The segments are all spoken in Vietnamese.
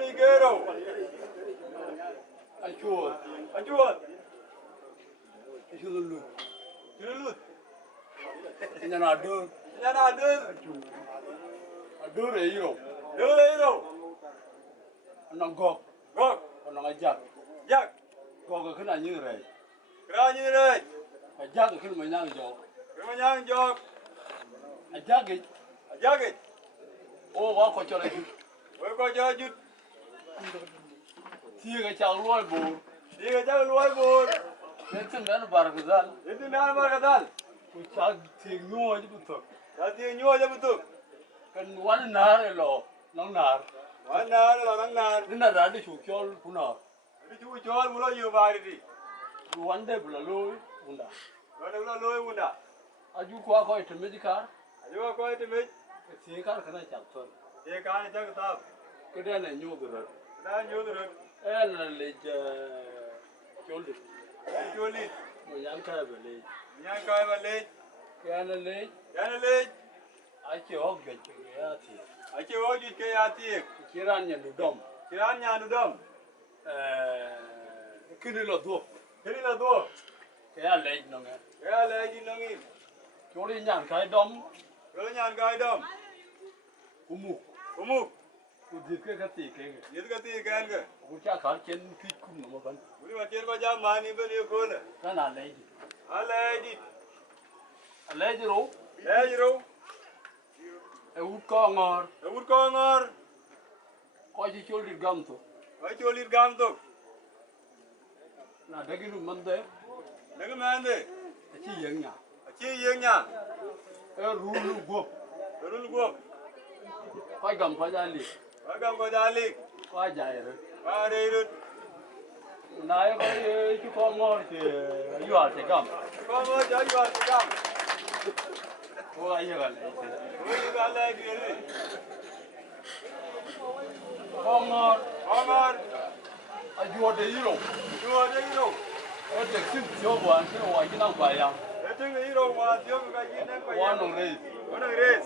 Ani Gero. Achuột. Achuột. Achuột lụt. Lụt. Nhà nào đưa. Nhà nào đưa. Đưa đấy rồi. Đưa đấy rồi. Nó gọt. Gọt. Nó ngay giặc. Giặc. Gọt cái này như thế. Cái như thế. Giặc cái mà nhang gió. Cái mà nhang gió. Giặc cái. Giặc cái. Ô quá có cho lại. Ôi có cho chút. Thì cái cháu lôi bù. Thì cái cháu lôi bù. Đến chừng đó nó bảo cái gì? Đến chừng đó nó bảo cái gì? Cái cháu thì nhua chứ bút thực. Cháu thì nhua chứ bút thực. Cái quán nار rồi lo, nắng nار. Quán nار là nắng nار. Đến là ra đi chụp cho phụ nữ. Đi chụp cho phụ nữ nhiều bài đi. Quán đây bula lôi bunda. Quán đây bula lôi bunda. Aju qua coi thêm mấy cái. Aju qua coi thêm mấy. Thì cái này chắc thôi. Thì cái này chắc tao. Cái đây này nhua rồi. Đây nhua rồi. Em là lấy chôn đi. Chôn đi. Mình nhang cái về lấy. Nhang cái về lấy. Cái này lấy. Cái này lấy. Ai chịu học cái thì. Ai chịu học cái thì. Chỉ ra nhà đủ đông. Chỉ ra nhà đủ đông. Cái này là đua. Cái này là đua. Cái này lấy nó nghe. Cái này lấy gì nó nghe. Chỗ đi nhang cái đông. Chỗ nhang cái đông. Umu. Umu. Tôi đi cái gì cái. Đi cái gì cái cái. Tôi chắc khá trên cái cung mà vẫn. Uri mà trên có giá mani bên yêu khôn. Cái nào lấy đi. Lấy đi. Lấy đi rồi. Lấy đi rồi. Út con ngor. Út con ngor. Coi chỉ chôn đi gam thôi. Coi chôn đi gam thôi. Na dagi nu mande. Dagi mande. Chỉ giang nhà. Chỉ giang nhà. Rulu gop. Rulu gop. Coi gam coi jali. Coi gam coi jali. Coi jai rồi. Coi đây rồi. Nãy coi chú con ngồi thì yuar thì gam. Con ngồi thì yuar thì gam. Ôi giờ này. Ôi giờ này đi. Con ngồi. Con ngồi. Yuar đấy rồi. Yuar đấy rồi. Ở đây xin cho bạn cái hoa cái nào vậy à? Ở đây cái rồi mà thiếu cái gì nên phải. Hoa nồng đấy. Hoa nồng đấy.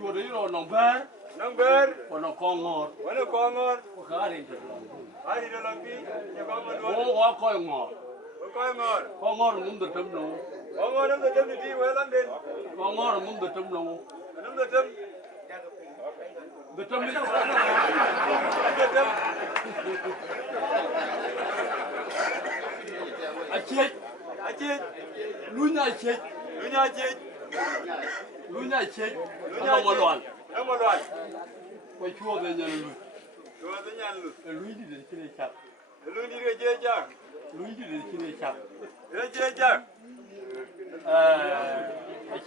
Yuar đấy rồi nồng bær. Nồng bær. Còn nó con ngồi. Còn nó con ngồi. Cái gì vậy? Ai đi đâu làm gì? Nhà con ngồi. Ô hoa coi ngồi. Coi ngồi. Con ngồi muốn được chấm nấu. Con ngồi nó được chấm thì đi về lắm đến. Con ngồi muốn được chấm nấu. Nó được chấm. Được chấm đi. Được chấm. À chết, lui nhà chết, lui nhà chết, nó một loạn, nó một loạn, quay chua về nhà lui, chua về nhà lui, lui đi để chơi chặt, lui đi để chơi chặt, lui đi để chơi chặt, để chơi chặt,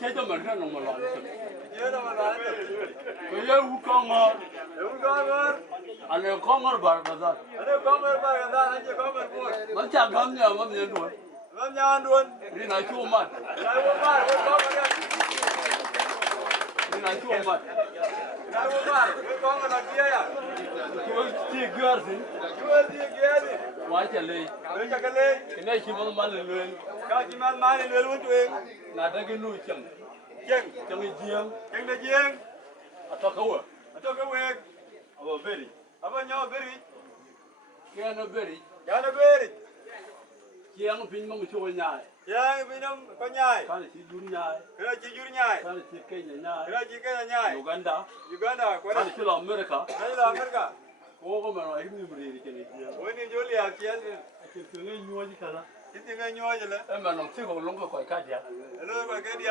chơi cho mình nó một loạn, chơi nó một loạn, bây giờ u con ngor, anh ấy con ngor bảo cái gì, anh ấy con ngor buồn, nó chả gam nhà mà nhận đuổi. Làm nhà luôn. Đi nói chua mặt. Nói vô mặt, vô con mà đi. Đi nói chua mặt. Nói vô mặt, vô con mà làm kia à? Chua chi gỡ gì? Chua chi gỡ gì? Quá trời lê. Lê chắc cái lê. Cái này chỉ muốn mang lên. Cái chỉ mang lên luôn chuyện. Là đây cái nuôi chừng. Chừng. Chừng cái giếng. Chừng cái giếng. À cho câu à? À cho câu à? À bà beri. À bà nhau beri. Cái nó beri. Cái nó beri. Giang pin mong chui nhai. Giang pin mong có nhai. Cái này chỉ dun nhai. Cái này chỉ dun nhai. Cái này chỉ cây nhai. Cái này chỉ cây nhai. Uganda. Uganda. Cái này chỉ là America. Cái này là America. Ô có mà nói cái beri cái này. Ôi nên vô liệt kia. Cái thứ này nhua gì cả. Cái thứ này nhua gì là? Em mà nó chỉ có lông cái cái gì. Lông cái gì.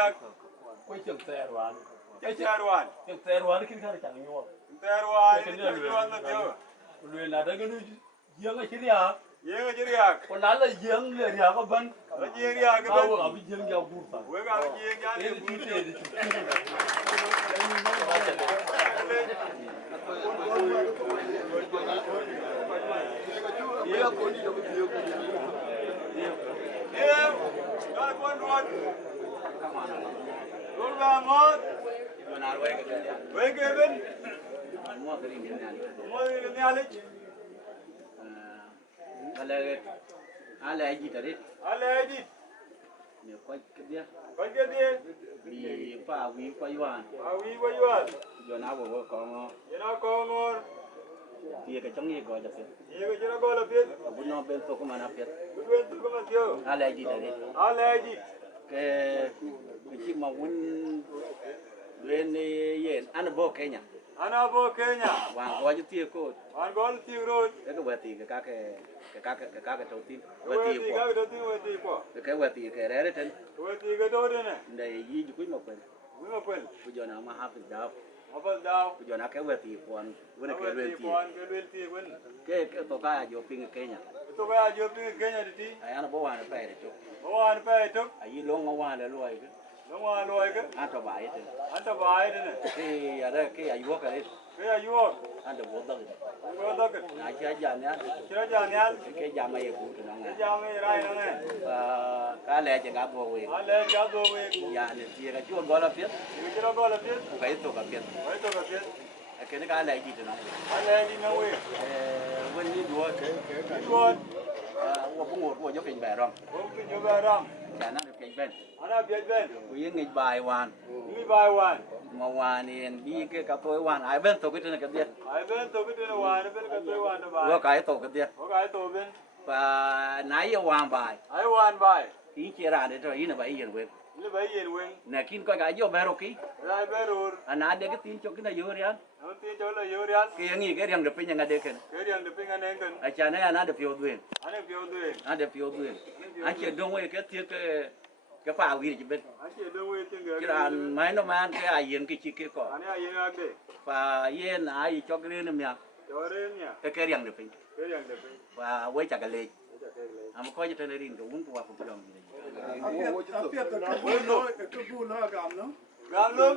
Quay chừng tè roan. Cái tè roan. Chừng tè roan cái này chẳng nhua. Tè roan. Cái roan mà tiêu. Luyện là đây cái nuôi giếng cái gì à? Giếng cái gì à? Còn nói là giếng là có bên. Cái giếng gì à? Cái bên. Tao bị giếng giàu bùn phẳng. Với cái giếng giá thì bùn thì Ale aji tadi. Ale aji. Ni kau kerja. Kau kerja. Di pa wi pa yuan. Awi pa yuan. Jual apa kau? Yana kau ngor. Tiya cái trong gì gọi là phiền. Ye ko jira gola pet. Bún nó bên tôi cũng mà nó phiền. Kuen tu ko matio. Ala gì đấy. Ale dit. Cái chiếc mà bún bên yên ăn bò Kenya. Ana bo Kenya. Hoàng gọi cho tiya cô. An gol ti road. Cái vợ thì cái đầu tiên. Vợ We thì ti qua. ga do ti we ti ko. Cái vợ thì cái đấy trên. We ti ga do de ne. Đây gì cũng một phần. We ma pen. Bây giờ nào mà hấp đào. Apal daw. Bây giờ nào cái vợ thì còn với cái We luyện ti thì. ko an ke wel ti wen. Cái tổ cái vô pin Kenya. To ga jo pi Kenya di ti. Ai ăn bò hoàng phải đấy chú. O an pe tok. Ai long ngon hoàng là loài cái. No wa loy ke. Ăn cho bài thế. An ta bai de ne. Cái ở đây cái ai vô cái đấy. Ke ayo. Ăn được bột đâu. Ko da ke. Ai chơi giờ nhá. Kira ja nyal. Cái giờ mày cũng được ngon. Ja me rai na ne. Và cái lẽ chỉ gặp vô về. Ale ja do we. Giờ này thì cái chuột gọi là biết. Ye jira gola pet. Cái tổ cái biết. We to ga pet. Cái lẽ gì thế nào. Ale di na we. When you do it, Duon.我不我就给你摆上， Ko ki jo ga ram. 简单的给摆。 Ana pet ben. 我应该摆完， Ni bai wan. 我完呢，你给个多完，哎，ben 做个真的个的， Ai ben to ke de wan ben ka to wan da 我 bai. 改做个的， O ga to ben. 把哪有完摆， Ai wan bai. 你既然的这一那摆一回， Ni bai yen wen. 那今个个有摆了去， Ai berur. 啊，那这个天就跟他有人， An ti jo la yo rias. 给你个人的分人家的看， Ke riang de pinga nen kan. 而且呢，那的标准， Ane pyo de. 那的标准，而且东为个贴个发วี就เป็น An che do we tin ga. 既然买那么个爱人个去个个， Ane ayen ga de. 把烟爱做个人的命， Jo re nya. 个人的分， Ke riang de pin. 把为这个累。 Ja ke le. 俺们考虑在那里头，我们不话不知道你的。 Apiat ke bu lo gam no. Gam lum.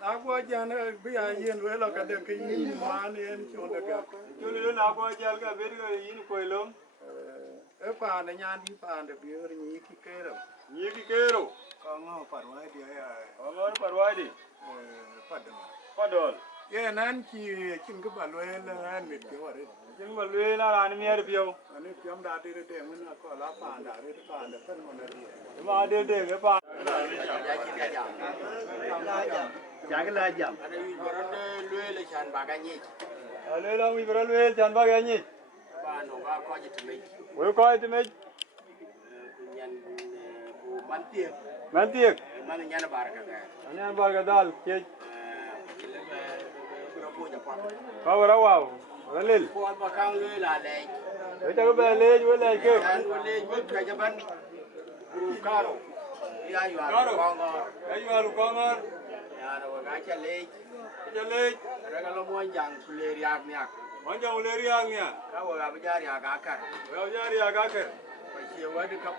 Agwa jana bi a yen we lo ka de ke yin ma ne en cho de ga. Chu ni na ko jal ga be ga yin ko lum. E pa ne nyan di pa de bi ri ni ki ke ro. Ni ki kero. Ka ngo par wa di ya O ngor parwai di. pa de. Padol. Ye nan ki kin ke ba lo la an mit ke wa re. Jing ma lwe na ran mi er pyo. Ani pyam da de de mun ko la pa da re pa da kan mo na ri. Ma de de ke pa. Chả cái là giảm. Ale la mi bra lwe chan ba ga ni. We ko ti me. Man tiek. Ane an bar ga dal ke. Ka wara wow. Walil. We ta ba le we le ke. Karo. Ya yu alu kongor. Cha le. Mon jang le riak nia. We jari aga ker. Che we ka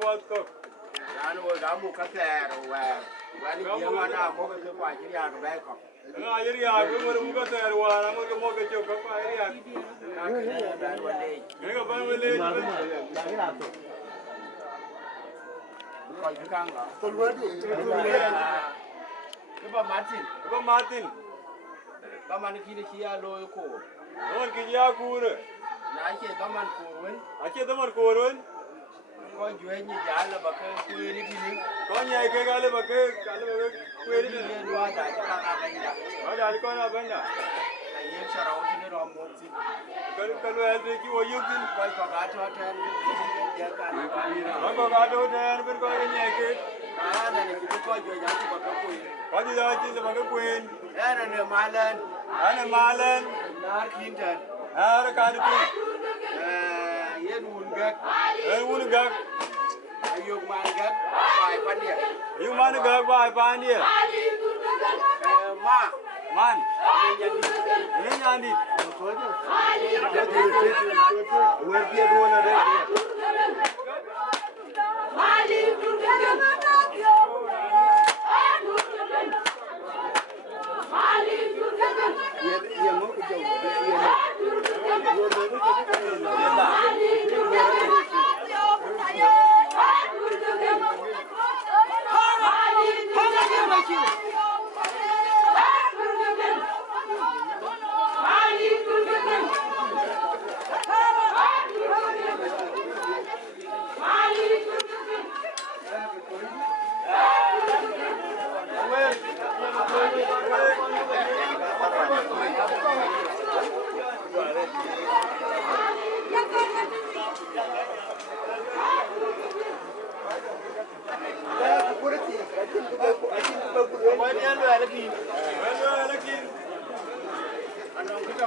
pot ko. Nga yiri ya ko mo ko ter wa na mo mo ke cho ko pa yiri ya. Nga ba wale. Ba Martin. Don ki ya kur. Ache da mar korun. Ko nya ke gale ba ke kweri ni. Ba da ko na banda. Kal wa de ki wo yukin. Ba ko ga to den ben ko nya ke. Ko di da chi ba ka kwen. Ane malen. Ara ka ni. Wun gak. Yung man gak ba pa ni. Man. Ni nyandi. Wer dia dua na re.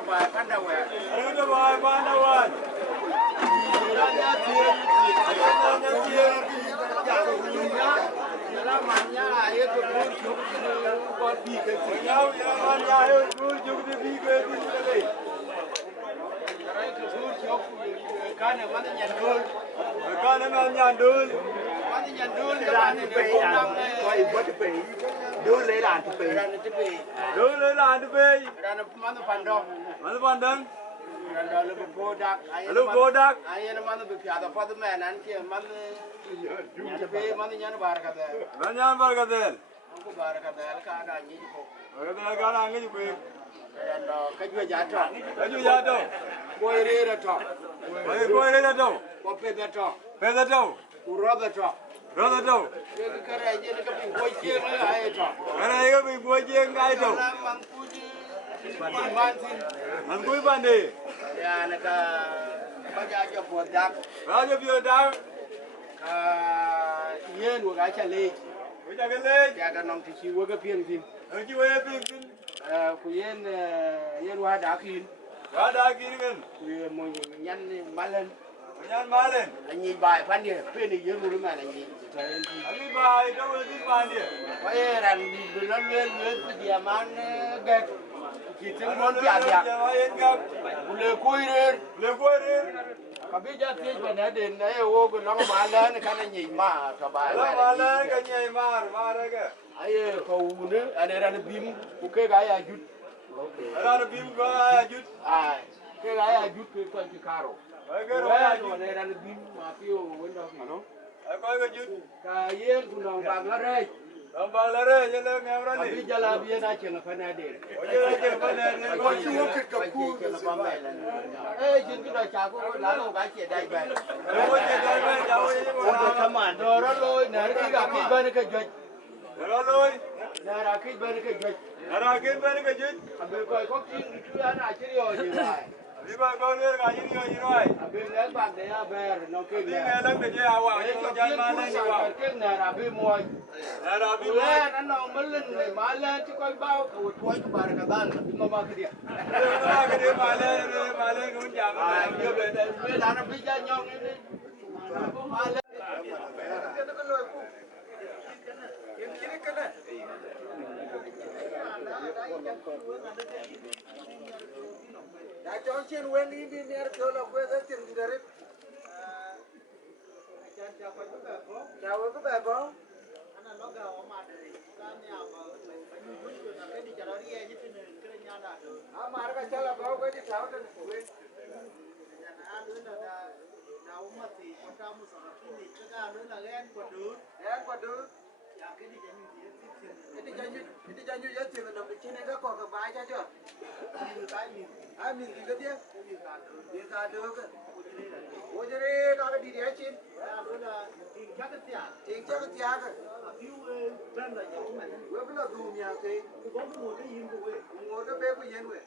bài phát đầu à. Anh cho bài ban đầu rồi. Nhá tiền, nhá tiền. Là mà nhá ai cũng muốn chụp con bị cái gì. Nhau ya ban ya yo cứ chụp đi đi về đi đi. Cái cứ chụp cái này mà nhận đôi. Cái này mà nhận đôi. Mà nhận đôi các bạn này cũng đang quay bắt bị. Đôi lấy đàn thì bị. Đôi lấy là đi về. Đàn nó mà nó phản đâu. Mà ban đăng. Đàn nó có đắc. Lu bodak. Ai nó mà nó bị phá đó phát mẹ nan kia mà nó về mà nó nhận bar cái đấy. Banyak barkatel. Không có bar cái đấy cái ada như thế. Barkatel kan angin juga. Đàn đó cái gì giá trị. Baju jatuh. Quay đi ra trọ. Bagi kau ini jatuh. Có phê ra trọ. Pesa jatuh. Uro ra trọ. Rasa jatuh. Cái này như cái bị quay chia nó ai trọ. Karena ini bị buat je ngai jatuh. Mang puji. Man sin. Angkui pandi. Ya nak baca je buat dak. Raja biar dah. Yen của cái chả lê. Kita kelih. Ya kan nong thì chiu cái phiên sin. Angkui wae pingin. Của yen hoa đá kín. Ada kiri kan. Của mình nhăn má lên. Banyak malen. Anh nhìn bài phát đi phiên đi yen luôn mà anh nhìn. Angin baik kau mesti pandi. Vậy rằng đi lên lên lên đi mà gạt. Chỉ tiếng muốn chả chả. Jangan kau. Lê cùi lên. Lekoi ni. Kabi ja tiej ba na den na e wo go no ma la ne kana nyi ma to ba Kalau malan kan nyai mar ke. ai ko wu ane ran bim ku ke ga ya jut Ada bim kau ajut. ai ke ga ya jut ke ko ti karo Bagi ko kau ya ajut. do ne ran bim ma pi o won do no Kau ajut. ka yen ku no ba la re Nampak lari je le ngamran ni. kabi jala bi na che na fa na de Oje lagi mana ni? ko chu ke ka ku ba me la e jin ku da cha ko la no ga che dai ba Kau je dah main jauh je ko do kama do ro loi na ri ga ki ba ne ka jot Kalau loi, na ra ki ba ne ka jot ada kim beri kejut. abe ko ko ki tu ya na che yo ji ba Liba kau ni kaji ni kaji roi. abe le ba de ya ber no ke Ni le ngelang ni je awak. ai Ni ko jangan ki malan ku ni sa awak. ke na ra be mo Ada bim. le na no melen ne ma le ti ko ba ko to ko bar ka dan no ma ke dia Kalau kerja malan kau jangan. ai yo be de be la na bi ja nyong ni ma le đã cho trên quên đi đi nè cho là quên rất tiền gì đấy chào các bạn có mà cái chào là có cái gì chào trên quên em còn đứa cái cho như giá tiền là đồng được trên đây các còn bài cho chưa ai mình thì cái tiếng tiền cả được ôi thế đây nó đi đấy chín tiền chắc cái tiền cái với cái là đủ nhà thì ngồi cái bếp của yên vậy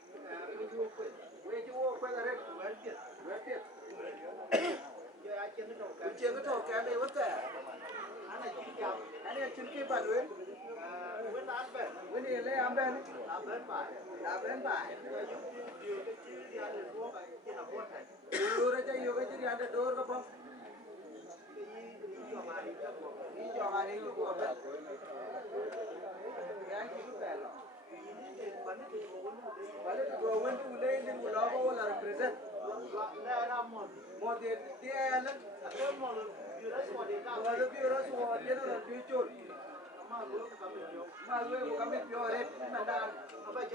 quê chú quê ra đây quê tiếp chuyện cái thầu kém đây bất cả anh này chứng kia bạn luyện với này lấy am bên phải đưa ra cho yêu cái chữ ăn được đôi cái không đi cho hai đi của bạn anh chỉ có bẻ vậy thì tôi vẫn tu đây nên của nó có là represent một thì anh mà được điều đó số tiền là tiêu chuẩn mà luyện của các mình rồi đấy mà đàn bây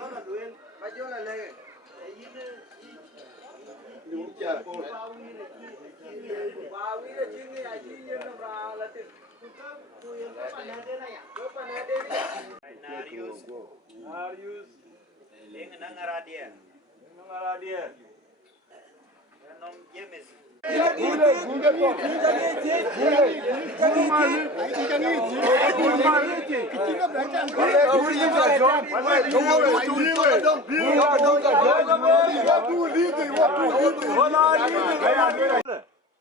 giờ là lệ đúng chưa và vì là chỉ nghe chỉ như là tiền Arius. Lengan ngaradia. Ngaradia. Nom James.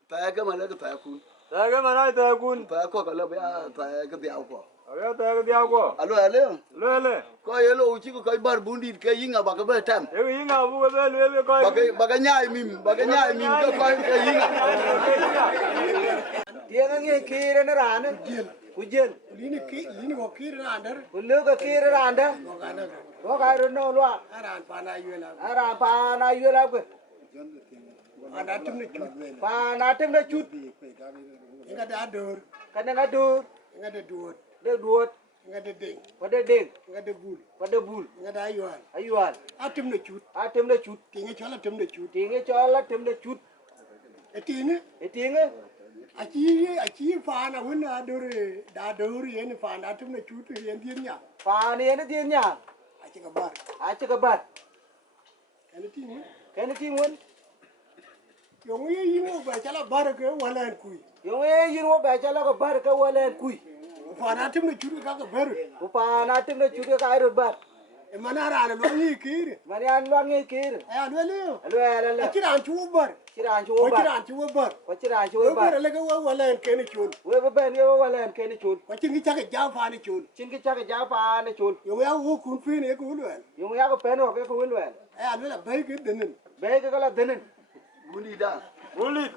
phải cái mà nó cái phải kun Saya mana itu kun? phải có cái là phải cái béo của Aya ta ga dia ko. Alo alo. Lele. Ko yelo uchi ko bar bundi ke yinga ba ka ba tam. E yinga bu ga lele ko. Ba ka nyai mim ko ko ke yinga. Dia ngi kire na ran. Kujen. Lini ko kire na andar. Kullu ka kire na anda. Ko ka ro no lo. Aran pana yuela. Ara pa na yuela ko. Ada timne chut. Pa na tim na chut. Inga da dor. Kana nga dur. Inga da duot. De duot. Inga da ding. Wada ding. Inga da bul. Wada bul. Inga da yuan. Ayuan. Atimne chut. Atim na chut. Tinga chola timne chut. Tinge chola tim na chut. Etinga. Etinge. Achi pana wuna dore da dor yen pana atimne chut yen dirnya. Pa ni na din nya. Achi ka bar. Acha ka bat. Kana tinga. Kana tingun. Yung yingo ba chala bar ke wala kui. Yung yin wo ba chala ka bar ka wala kui. Pana atimne chut ka bar. Pa na tim na chut ka ro bat. E manara ala lo ni kire. Mani an lo ngi kire. Ay alo le. Alo ala. Achi ran chu bar. Chiran chu O bat. chiran chu bar. Ko chiran chu O bat. bar le ga wala ke ni chul. We ba ben yo wala ke ni chul. Ko chingi chaka ja fa ni chul. Chin ki cha ka ja pa ni chul. Yung ya wo kun fi ne ko lo. Yung ya ko pen ho ke ko wil wel. Ay alo la bay ke denen. Be ka la denen. Bundi da. Bulit.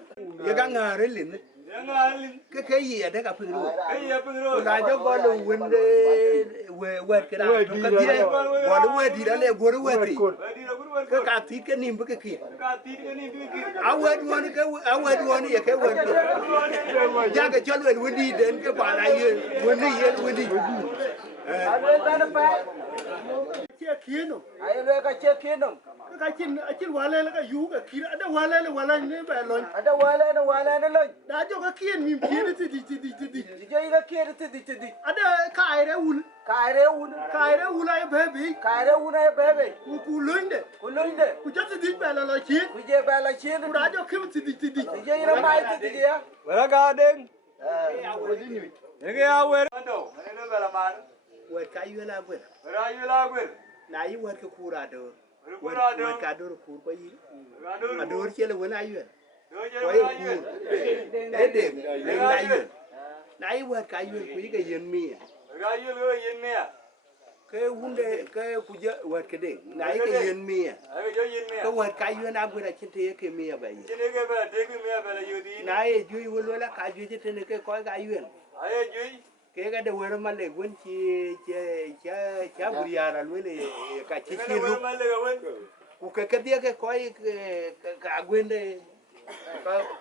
Ye ga ngare lin. Yang alin. Ke ye da ka pingro. Ai ya pingro. Na jo go lo wende we ke da. To ka dire. Go lo we di da le go ro we ti. Badi na gurwan Ke ka ti ke nim ke ki. ka ti ga ni bi ki. Awed won ye ke wed. Ya ke chol we di den ke pa na ye. We di. Alo ba na pa. Ke kieno. Ai lo ka che kinong. Ka chin wala la ka yu ka kira ada wala ne ba lo. Ada wala na lo. Da jo ka kien mim kien ti. Di jo ida kire ti. Ada kaire ul. Kaire un. Kaire ul ay bebe. Kaire un ay bebe. Ku londe. Kulunde. Ku jati di ba la kien. Ku je ba la chin. Ku da jo kim ti. Di jo ida mai ti ya. Wala ka ding. Ege ya wer. Ando. Mane bala man. We ka yu la gwe. Ra yu la gwer. Na yi wer ke kura do. We Kura do. ka do kur ko yi. Ra do. A do ke le we na yu. Do je Ko ye ra kur. yu. Le na yu. Na yi wer ka yu ku yi ke yen mi. Ra yu lo yin ne. Ke hunde ke ku je wer ke de. Na yi ke yen mi. Ai jo yin ne. Ke wer ka yu na gwe na kinte ke mi ba yi. Chine ke ba de ki me ba la yu di. Na ye ju yi wala ka ju je tene ke ko ga yu. Ai ju. Ke ga de wer ma le gun chi buriara lwele ka chi Ke chi na lu. wer ma le ga wen. Ku ke dia ke ko ka gwende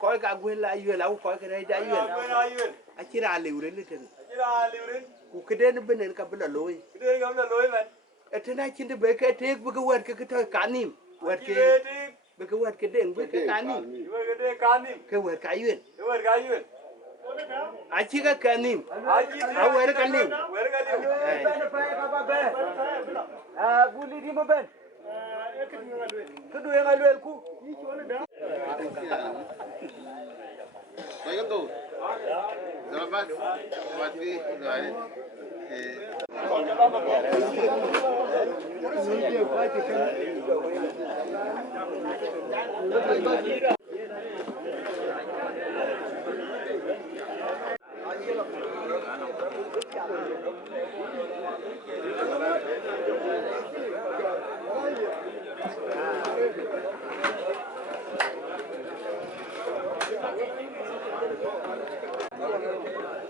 ko ka gwen la yu la ko ke da yu. Ra yu. A chi ra le ure le tene. Kira liurin. Ku ke den benen ka bela loy. Kide ga na loy man. Etena chinde be ke tek bu ke wer ke to kanim. Wer ke Kide be ke wer ke den be ke kanim. di. Iwa kide kanim. Ke wer ka yu. Iwa ga yu. A chi ka kanim. Aji A wer ka nim. wer ga liu. Ba na pa ba be. Ah buli di mo ben. Kudu yang alwel ku. Baik tu. Selamat. Mati dari.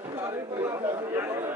Thank you.